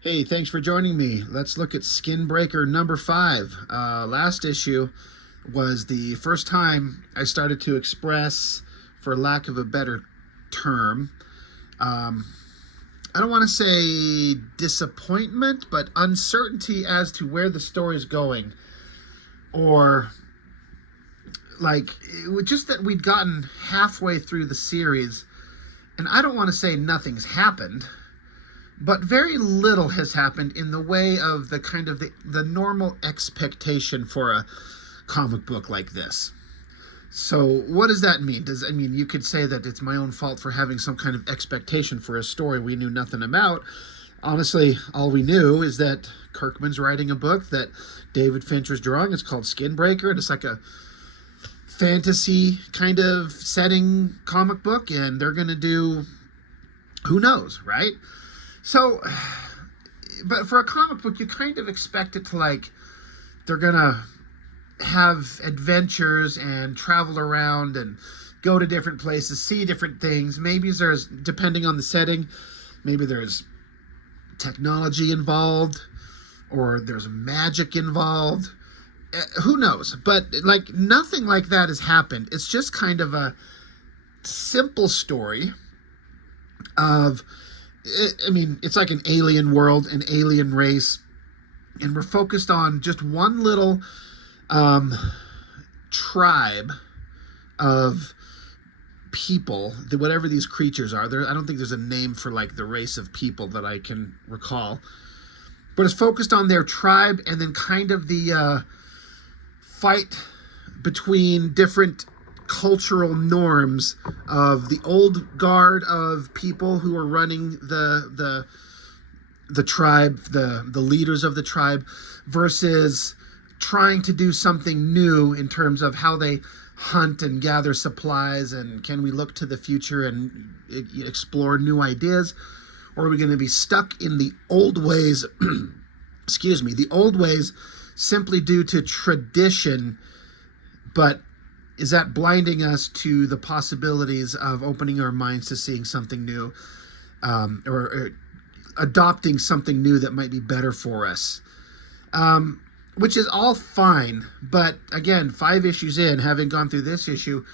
Hey, thanks for joining me. Let's look at Skinbreaker number 5. Last issue was the first time I started to express, for lack of a better term, um, I don't want to say disappointment, but uncertainty as to where the story is going. Or, like, it was just that we'd gotten halfway through the series, and I don't want to say nothing's happened, but very little has happened in the way of the kind of the normal expectation for a comic book like this. So what does that mean? Does I mean you could say that it's my own fault for having some kind of expectation for a story we knew nothing about. Honestly, all we knew is that Kirkman's writing a book that David Fincher's drawing. It's called Skinbreaker, and it's like a fantasy kind of setting comic book, and they're going to do who knows, right? So, but for a comic book, you kind of expect it to, like, they're gonna have adventures and travel around and go to different places, see different things. Maybe there's, depending on the setting, maybe there's technology involved or there's magic involved. Who knows? But, like, nothing like that has happened. It's just kind of a simple story of, I mean, it's like an alien world, an alien race, and we're focused on just one little tribe of people, whatever these creatures are. I don't think there's a name for, like, the race of people that I can recall, but it's focused on their tribe, and then kind of the fight between different cultural norms of the old guard of people who are running the tribe, the leaders of the tribe, versus trying to do something new in terms of how they hunt and gather supplies, and can we look to the future and explore new ideas, or are we going to be stuck in the old ways excuse me, the old ways simply due to tradition, but is that blinding us to the possibilities of opening our minds to seeing something new, or adopting something new that might be better for us? Which is all fine, but again, 5 issues in, having gone through this issue,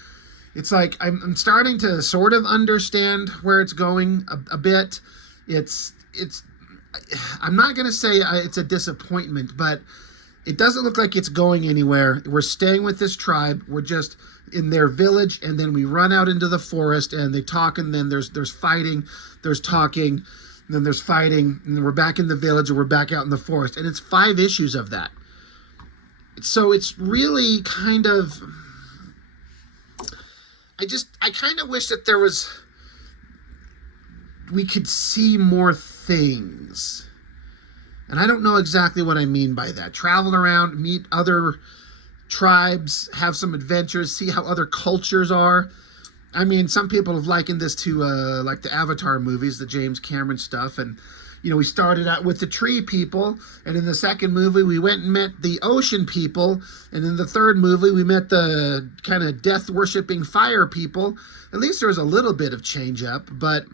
it's like I'm starting to sort of understand where it's going a bit. It's I'm not going to say it's a disappointment, but it doesn't look like it's going anywhere. We're staying with this tribe. We're just in their village, and then we run out into the forest, and they talk, and then there's fighting, there's talking, and then there's fighting, and then we're back in the village, and we're back out in the forest. And it's 5 issues of that. So it's really kind of... I kind of wish that we could see more things. And I don't know exactly what I mean by that. Travel around, meet other tribes, have some adventures, see how other cultures are. I mean, some people have likened this to like the Avatar movies, the James Cameron stuff. And, you know, we started out with the tree people, and in the second movie we went and met the ocean people, and in the third movie we met the kind of death-worshipping fire people. At least there was a little bit of change up, but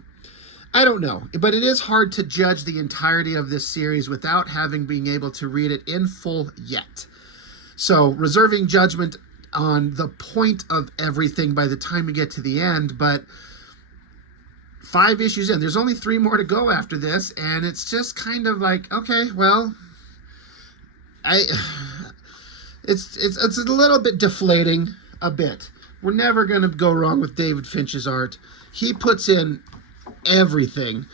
I don't know. But it is hard to judge the entirety of this series without having been able to read it in full yet. So reserving judgment on the point of everything by the time we get to the end, but 5 issues in, there's only 3 more to go after this, and it's just kind of like, okay, well, it's a little bit deflating, a bit. We're never going to go wrong with David Finch's art. He puts in everything.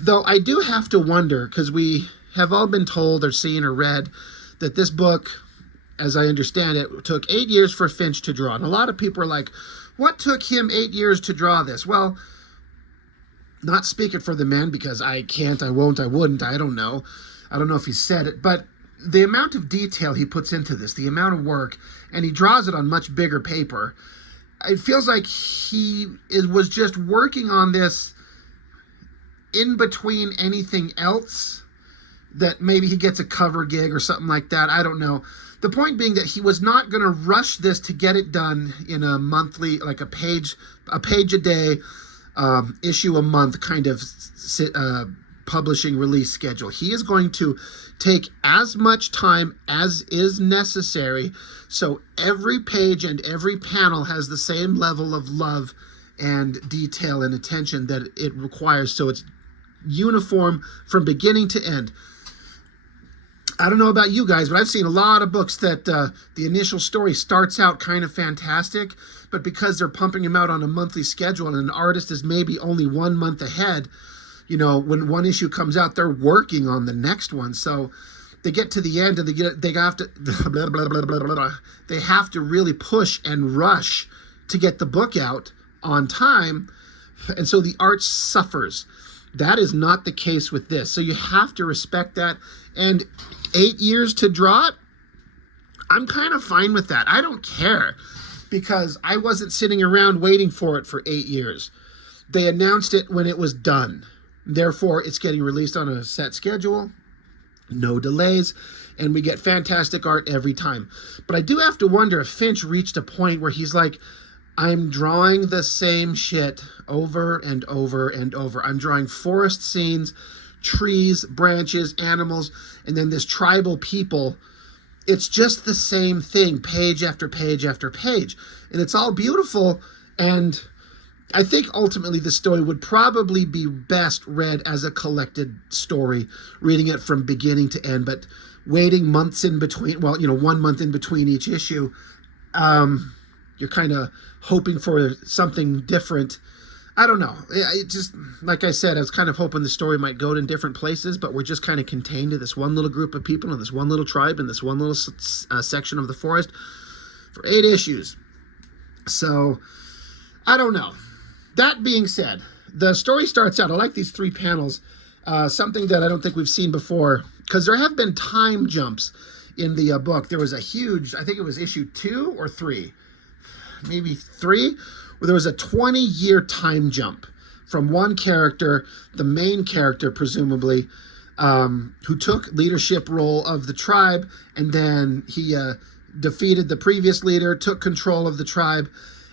Though I do have to wonder, because we have all been told or seen or read that this book, as I understand it, took 8 years for Finch to draw. And a lot of people are like, what took him 8 years to draw this? Well, not speaking for the man, because I can't, I won't, I wouldn't, I don't know. I don't know if he said it, but the amount of detail he puts into this, the amount of work, and he draws it on much bigger paper, it feels like he was just working on this in between anything else, that maybe he gets a cover gig or something like that. I don't know. The point being that he was not going to rush this to get it done in a monthly, like a page a day, issue a month kind of publishing release schedule. He is going to take as much time as is necessary so every page and every panel has the same level of love and detail and attention that it requires, so it's uniform from beginning to end. I don't know about you guys, but I've seen a lot of books that the initial story starts out kind of fantastic, but because they're pumping them out on a monthly schedule and an artist is maybe only 1 month ahead, you know, when one issue comes out, they're working on the next one. So they get to the end and they have to blah, blah, blah, blah, blah, they have to really push and rush to get the book out on time, and so the art suffers. That is not the case with this. So you have to respect that. And 8 years to draw it, I'm kind of fine with that. I don't care, because I wasn't sitting around waiting for it for 8 years. They announced it when it was done. Therefore, it's getting released on a set schedule, no delays, and we get fantastic art every time. But I do have to wonder if Finch reached a point where he's like, I'm drawing the same shit over and over and over. I'm drawing forest scenes, trees, branches, animals, and then this tribal people. It's just the same thing, page after page after page. And it's all beautiful, and I think ultimately the story would probably be best read as a collected story, reading it from beginning to end, but waiting months in between, well, you know, 1 month in between each issue, you're kind of hoping for something different. I don't know. It just, like I said, I was kind of hoping the story might go to different places, but we're just kind of contained to this one little group of people and this one little tribe and this one little section of the forest for 8 issues. So, I don't know. That being said, the story starts out, I like these 3 panels, something that I don't think we've seen before, because there have been time jumps in the book. There was a huge, I think it was issue 2 or 3, maybe 3, where there was a 20-year time jump from one character, the main character presumably, who took leadership role of the tribe, and then he defeated the previous leader, took control of the tribe,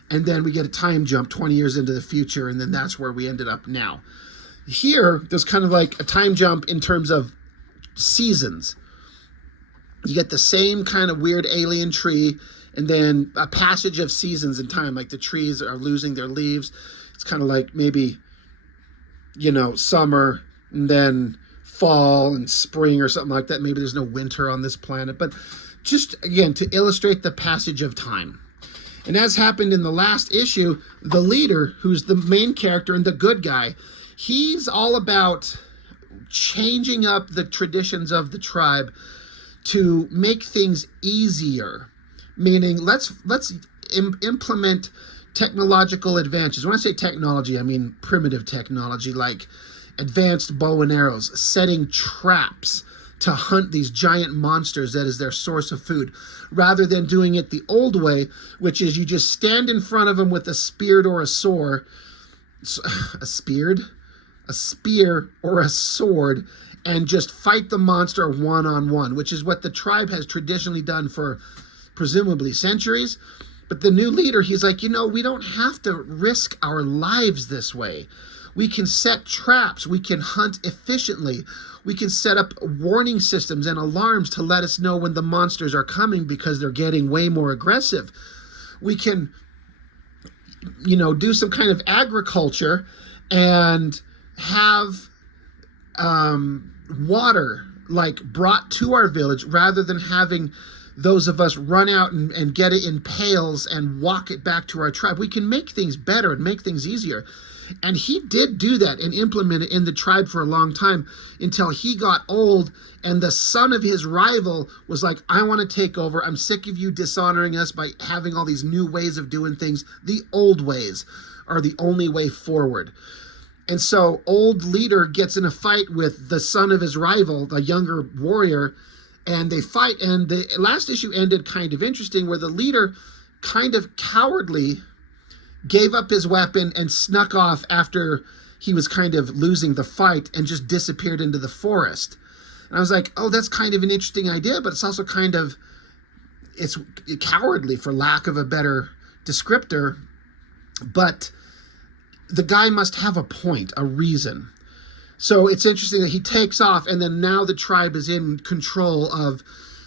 and then we get a time jump 20 years into the future, and then that's where we ended up now. Here, there's kind of like a time jump in terms of seasons. You get the same kind of weird alien tree, and then a passage of seasons in time, like the trees are losing their leaves. It's kind of like maybe, you know, summer, and then fall and spring or something like that. Maybe there's no winter on this planet, but just, again, to illustrate the passage of time. And as happened in the last issue, the leader, who's the main character and the good guy, he's all about changing up the traditions of the tribe to make things easier. Meaning, let's implement technological advances. When I say technology, I mean primitive technology, like advanced bow and arrows, setting traps to hunt these giant monsters that is their source of food, rather than doing it the old way, which is you just stand in front of them with a spear or a sword, a spear or a sword, and just fight the monster one-on-one, which is what the tribe has traditionally done for presumably centuries. But the new leader, he's like, you know, we don't have to risk our lives this way. We can set traps. We can hunt efficiently. We can set up warning systems and alarms to let us know when the monsters are coming because they're getting way more aggressive. We can, you know, do some kind of agriculture and have water like brought to our village, rather than having those of us run out and get it in pails and walk it back to our tribe. We can make things better and make things easier. And he did do that and implement it in the tribe for a long time, until he got old and the son of his rival was like, I want to take over. I'm sick of you dishonoring us by having all these new ways of doing things. The old ways are the only way forward. And so old leader gets in a fight with the son of his rival, the younger warrior, and they fight. And the last issue ended kind of interesting, where the leader kind of cowardly gave up his weapon and snuck off after he was kind of losing the fight, and just disappeared into the forest. And I was like, oh, that's kind of an interesting idea, but it's also kind of, it's cowardly for lack of a better descriptor. But the guy must have a point, a reason. So it's interesting that he takes off, and then now the tribe is in control of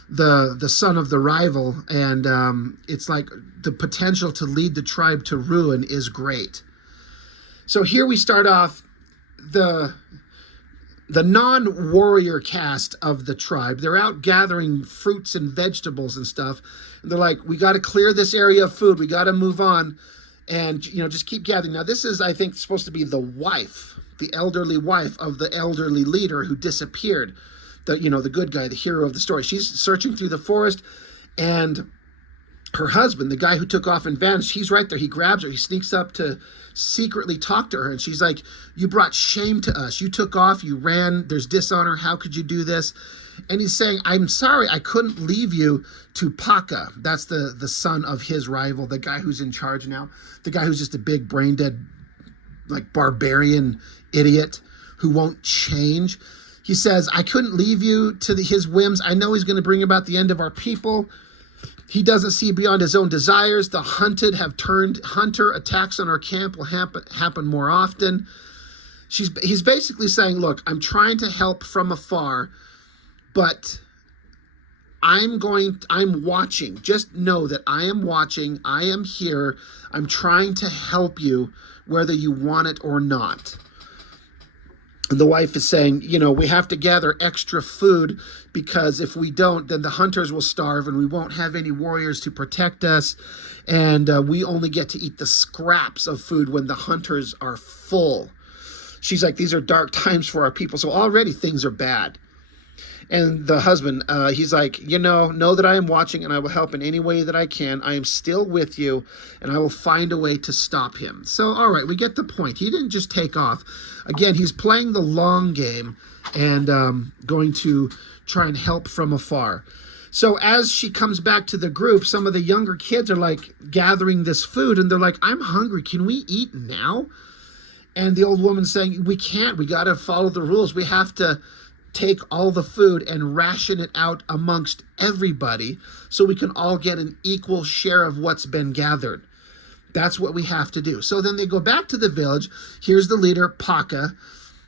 the son of the rival, and it's like the potential to lead the tribe to ruin is great. So here we start off the non-warrior cast of the tribe. They're out gathering fruits and vegetables and stuff. And they're like, we got to clear this area of food. We got to move on, and just keep gathering. Now this is, I think, supposed to be the wife, the elderly wife of the elderly leader who disappeared. The good guy, the hero of the story. She's searching through the forest, and her husband, the guy who took off and vanished, he's right there. He grabs her. He sneaks up to secretly talk to her, and she's like, you brought shame to us. You took off. You ran. There's dishonor. How could you do this? And he's saying, I'm sorry. I couldn't leave you to Paka. That's the son of his rival, the guy who's in charge now, the guy who's just a big brain-dead, like, barbarian idiot who won't change. He says, I couldn't leave you to his whims. I know he's going to bring about the end of our people. He doesn't see beyond his own desires. The hunted have turned hunter. Attacks on our camp will happen more often. He's basically saying, look, I'm trying to help from afar, but I'm watching. Just know that I am watching. I am here. I'm trying to help you whether you want it or not. And the wife is saying, we have to gather extra food, because if we don't, then the hunters will starve and we won't have any warriors to protect us. And we only get to eat the scraps of food when the hunters are full. She's like, these are dark times for our people. So already things are bad. And the husband, he's like, know that I am watching, and I will help in any way that I can. I am still with you, and I will find a way to stop him. So, all right, we get the point. He didn't just take off. Again, he's playing the long game and going to try and help from afar. So as she comes back to the group, some of the younger kids are like gathering this food, and they're like, I'm hungry. Can we eat now? And the old woman's saying, we can't. We got to follow the rules. We have to take all the food and ration it out amongst everybody so we can all get an equal share of what's been gathered. That's what we have to do. So then they go back to the village. Here's the leader, Paka.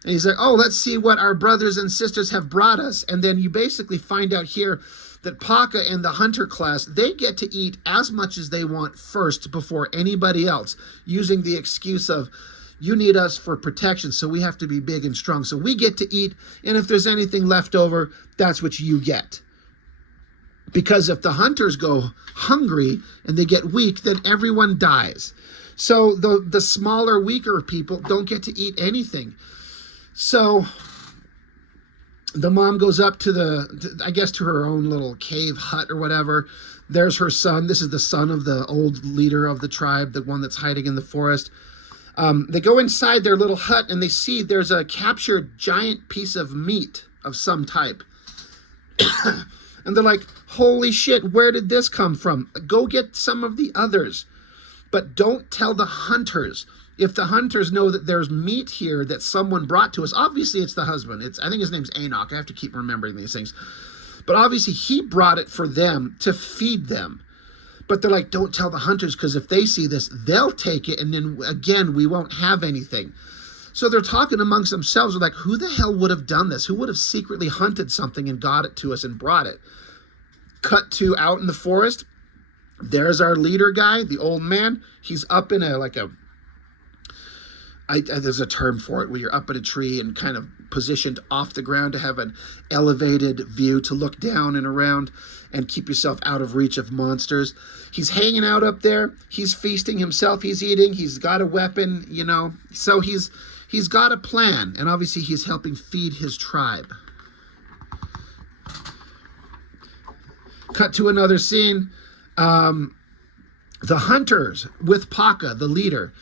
And he's like, oh, let's see what our brothers and sisters have brought us. And then you basically find out here that Paka and the hunter class, they get to eat as much as they want first before anybody else, using the excuse of, you need us for protection, so we have to be big and strong. So we get to eat, and if there's anything left over, that's what you get. Because if the hunters go hungry and they get weak, then everyone dies. So the smaller, weaker people don't get to eat anything. So the mom goes up to to her own little cave hut or whatever. There's her son. This is the son of the old leader of the tribe, the one that's hiding in the forest. They go inside their little hut, and they see there's a captured giant piece of meat of some type. And they're like, holy shit, where did this come from? Go get some of the others. But don't tell the hunters. If the hunters know that there's meat here that someone brought to us, obviously it's the husband. I think his name's Enoch. I have to keep remembering these things. But obviously he brought it for them to feed them. But they're like, don't tell the hunters, because if they see this, they'll take it, and then, again, we won't have anything. So they're talking amongst themselves. They're like, who the hell would have done this? Who would have secretly hunted something and got it to us and brought it? Cut to out in the forest. There's our leader guy, the old man. He's up in there's a term for it, where you're up in a tree and kind of positioned off the ground to have an elevated view to look down and around and keep yourself out of reach of monsters. He's hanging out up there. He's feasting himself. He's eating. He's got a weapon, So he's got a plan, and obviously he's helping feed his tribe. Cut to another scene. The hunters with Paka, the leader,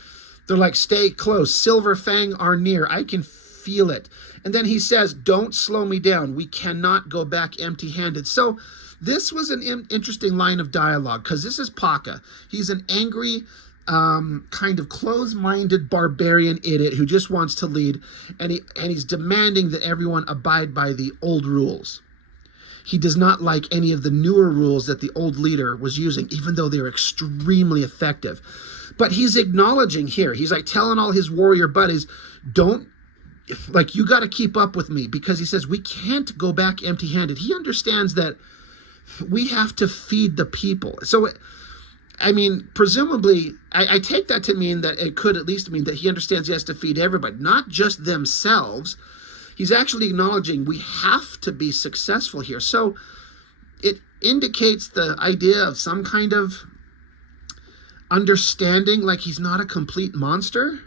they're like, stay close. Silver Fang are near. I can feel it. And then he says, don't slow me down. We cannot go back empty-handed. So this was an interesting line of dialogue, because this is Paka. He's an angry, kind of closed-minded barbarian idiot who just wants to lead, and he's demanding that everyone abide by the old rules. He does not like any of the newer rules that the old leader was using, even though they were extremely effective. But he's acknowledging here, he's like telling all his warrior buddies, don't like, you got to keep up with me, because he says we can't go back empty-handed. He understands that we have to feed the people. So, I mean, presumably, I take that to mean that it could at least mean that he understands he has to feed everybody, not just themselves. He's actually acknowledging we have to be successful here. So it indicates the idea of some kind of understanding, like he's not a complete monster.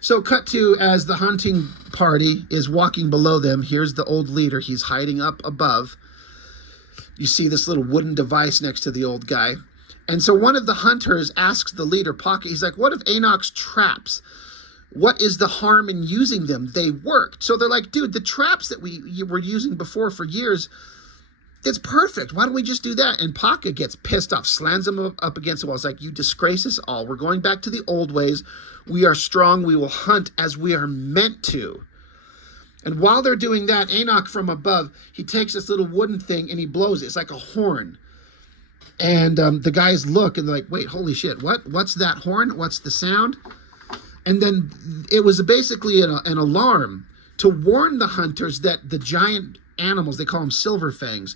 So cut to, as the hunting party is walking below them, here's the old leader. He's hiding up above. You see this little wooden device next to the old guy. And so one of the hunters asks the leader, Pocket, he's like, what of Enoch's traps? What is the harm in using them? They worked. So they're like, dude, the traps that we were using before for years, it's perfect. Why don't we just do that? And Pocket gets pissed off, slams him up against the wall. It's like, you disgrace us all. We're going back to the old ways. We are strong. We will hunt as we are meant to. And while they're doing that, Enoch from above, he takes this little wooden thing and he blows it. It's like a horn. And the guys look and they're like, wait, holy shit, what's that horn? What's the sound? And then it was basically an alarm to warn the hunters that the giant animals, they call them silver fangs,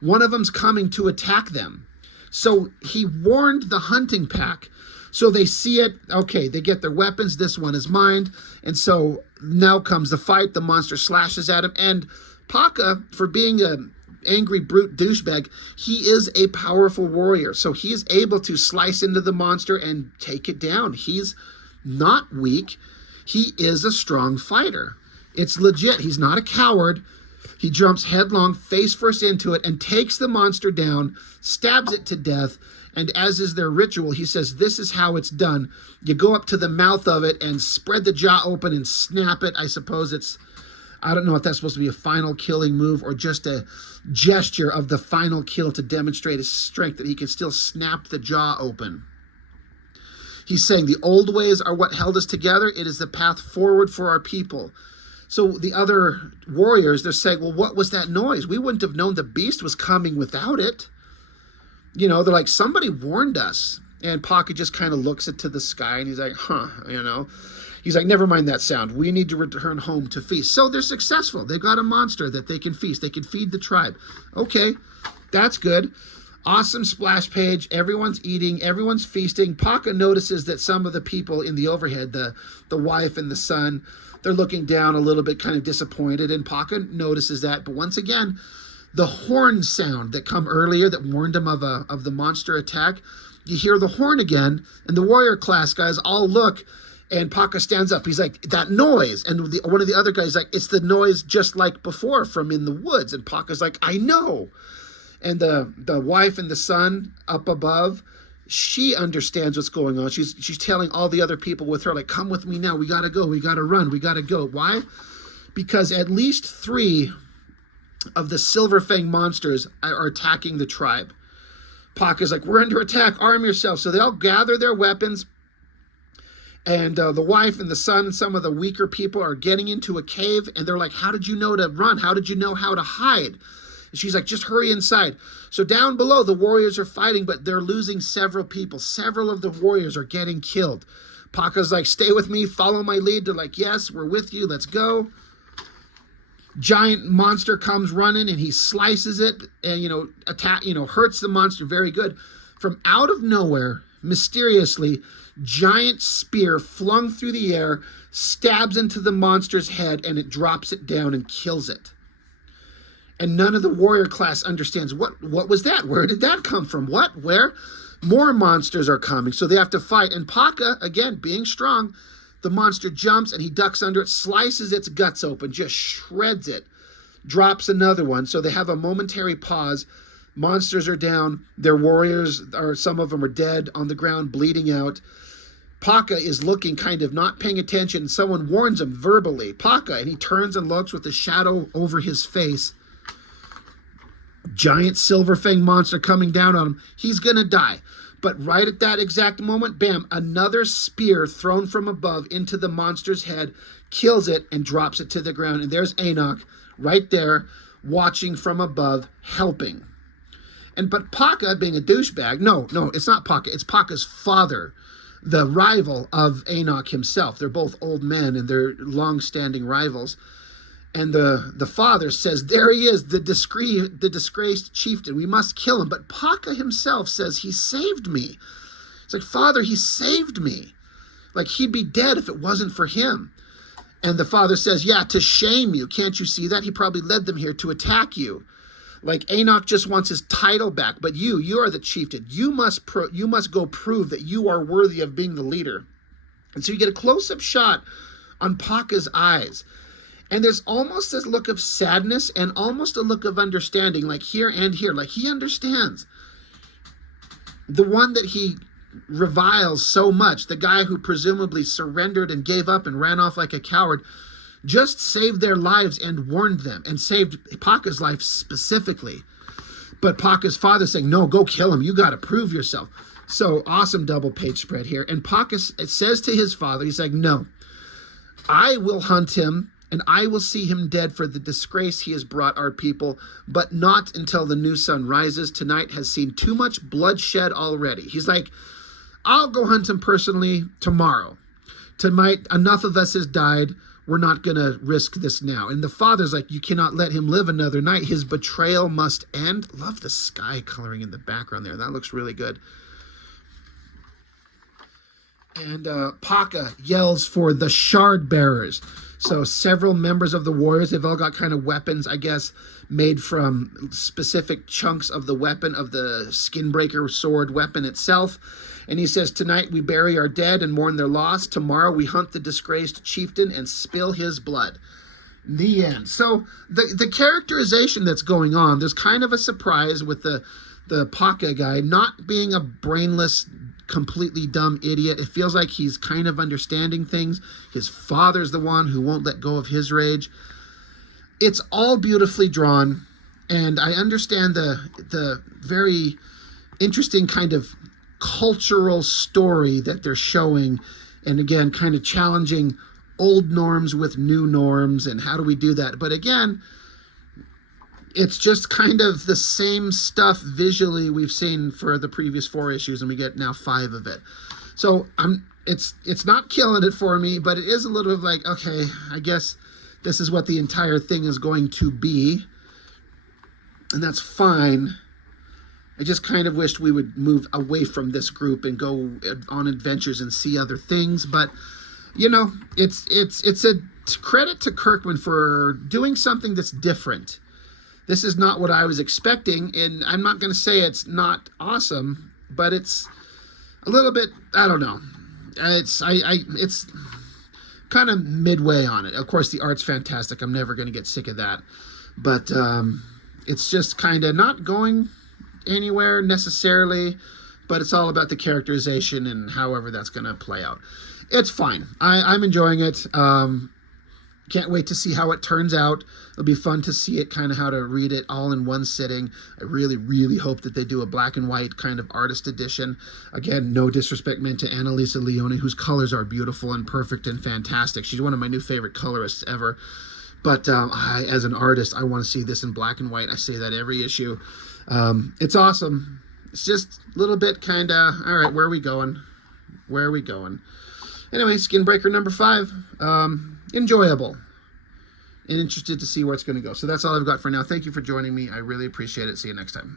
one of them's coming to attack them. So he warned the hunting pack. So they see it, okay, they get their weapons, this one is mine. And so now comes the fight, the monster slashes at him, and Paka, for being an angry brute douchebag, he is a powerful warrior. So he is able to slice into the monster and take it down. He's not weak. He is a strong fighter. It's legit. He's not a coward. He jumps headlong, face first into it, and takes the monster down, stabs it to death. And as is their ritual, he says, this is how it's done. You go up to the mouth of it and spread the jaw open and snap it. I suppose it's, I don't know if that's supposed to be a final killing move or just a gesture of the final kill to demonstrate his strength, that he can still snap the jaw open. He's saying the old ways are what held us together. It is the path forward for our people. So the other warriors, they're saying, well, what was that noise? We wouldn't have known the beast was coming without it. You know, they're like, somebody warned us. And Pocket just kind of looks into the sky and he's like, huh, you know. He's like, never mind that sound. We need to return home to feast. So they're successful. They've got a monster that they can feast. They can feed the tribe. Okay, that's good. Awesome splash page. Everyone's eating. Everyone's feasting. Pocket notices that some of the people in the overhead, the wife and the son, they're looking down a little bit kind of disappointed. And Pocket notices that. But once again, the horn sound that come earlier that warned him of the monster attack, you hear the horn again, and the warrior class guys all look, and Paka stands up. He's like, that noise. And one of the other guys is like, it's the noise just like before from in the woods. And Paka's like, I know. And the wife and the son up above, she understands what's going on. She's telling all the other people with her, like, come with me now. We got to go. We got to run. We got to go. Why? Because at least 3 of the Silver Fang monsters are attacking the tribe. Paka's like, we're under attack. Arm yourself. So they all gather their weapons. And the wife and the son and some of the weaker people are getting into a cave. And they're like, how did you know to run? How did you know how to hide? And she's like, just hurry inside. So down below, the warriors are fighting, but they're losing several people. Several of the warriors are getting killed. Paka's like, stay with me. Follow my lead. They're like, yes, we're with you. Let's go. Giant monster comes running and he slices it and, hurts the monster very good. From out of nowhere, mysteriously, giant spear flung through the air, stabs into the monster's head, and it drops it down and kills it. And none of the warrior class understands, what was that? Where did that come from? What? Where? More monsters are coming, so they have to fight. And Paka, again, being strong, the monster jumps and he ducks under it, slices its guts open, just shreds it, drops another one. So they have a momentary pause. Monsters are down. Their warriors, some of them are dead on the ground, bleeding out. Paka is looking, kind of not paying attention. Someone warns him verbally, Paka, and he turns and looks with a shadow over his face. Giant silver fang monster coming down on him. He's going to die. But right at that exact moment, bam, another spear thrown from above into the monster's head, kills it and drops it to the ground. And there's Enoch right there watching from above, helping. But Paka, being a douchebag, no, it's not Paka. It's Paka's father, the rival of Enoch himself. They're both old men and they're long-standing rivals. And the father says, there he is, the disgraced chieftain. We must kill him. But Paka himself says, he saved me. It's like, Father, he saved me. Like, he'd be dead if it wasn't for him. And the father says, yeah, to shame you. Can't you see that? He probably led them here to attack you. Like, Enoch just wants his title back, but you are the chieftain. You must go prove that you are worthy of being the leader. And so you get a close-up shot on Paka's eyes. And there's almost this look of sadness and almost a look of understanding, like here and here. Like, he understands. The one that he reviles so much, the guy who presumably surrendered and gave up and ran off like a coward, just saved their lives and warned them and saved Paka's life specifically. But Paka's father saying, no, go kill him. You got to prove yourself. So awesome double page spread here. And Paka says to his father, he's like, no, I will hunt him and I will see him dead for the disgrace he has brought our people, but not until the new sun rises. Tonight has seen too much bloodshed already. He's like, I'll go hunt him personally tomorrow. Tonight, enough of us has died. We're not going to risk this now. And the father's like, you cannot let him live another night. His betrayal must end. Love the sky coloring in the background there. That looks really good. And Paka yells for the shard bearers. So several members of the warriors, they've all got kind of weapons, I guess, made from specific chunks of the weapon, of the Skinbreaker sword weapon itself. And he says, tonight we bury our dead and mourn their loss. Tomorrow we hunt the disgraced chieftain and spill his blood. The end. So the characterization that's going on, there's kind of a surprise with the Paka guy not being a brainless, completely dumb idiot. It feels like he's kind of understanding things. His father's the one who won't let go of his rage. It's all beautifully drawn, and I understand the very interesting kind of cultural story that they're showing, and again, kind of challenging old norms with new norms, and how do we do that? But again, it's just kind of the same stuff visually we've seen for the previous 4 issues, and we get now 5 of it. So it's not killing it for me, but it is a little bit like, okay, I guess this is what the entire thing is going to be, and that's fine. I just kind of wished we would move away from this group and go on adventures and see other things. But, you know, it's a credit to Kirkman for doing something that's different. This is not what I was expecting, and I'm not going to say it's not awesome, but it's a little bit, I don't know. It's kind of midway on it. Of course, the art's fantastic. I'm never going to get sick of that. But it's just kind of not going anywhere necessarily, but it's all about the characterization and however that's going to play out. It's fine. I'm enjoying it. Can't wait to see how it turns out. It'll be fun to see it, kind of how to read it all in one sitting. I really, really hope that they do a black and white kind of artist edition. Again, no disrespect meant to Annalisa Leone, whose colors are beautiful and perfect and fantastic. She's one of my new favorite colorists ever. But as an artist, I want to see this in black and white. I say that every issue. It's awesome. It's just a little bit kind of, all right, where are we going? Where are we going? Anyway, Skinbreaker number 5. Enjoyable. And interested to see where it's going to go. So that's all I've got for now. Thank you for joining me. I really appreciate it. See you next time.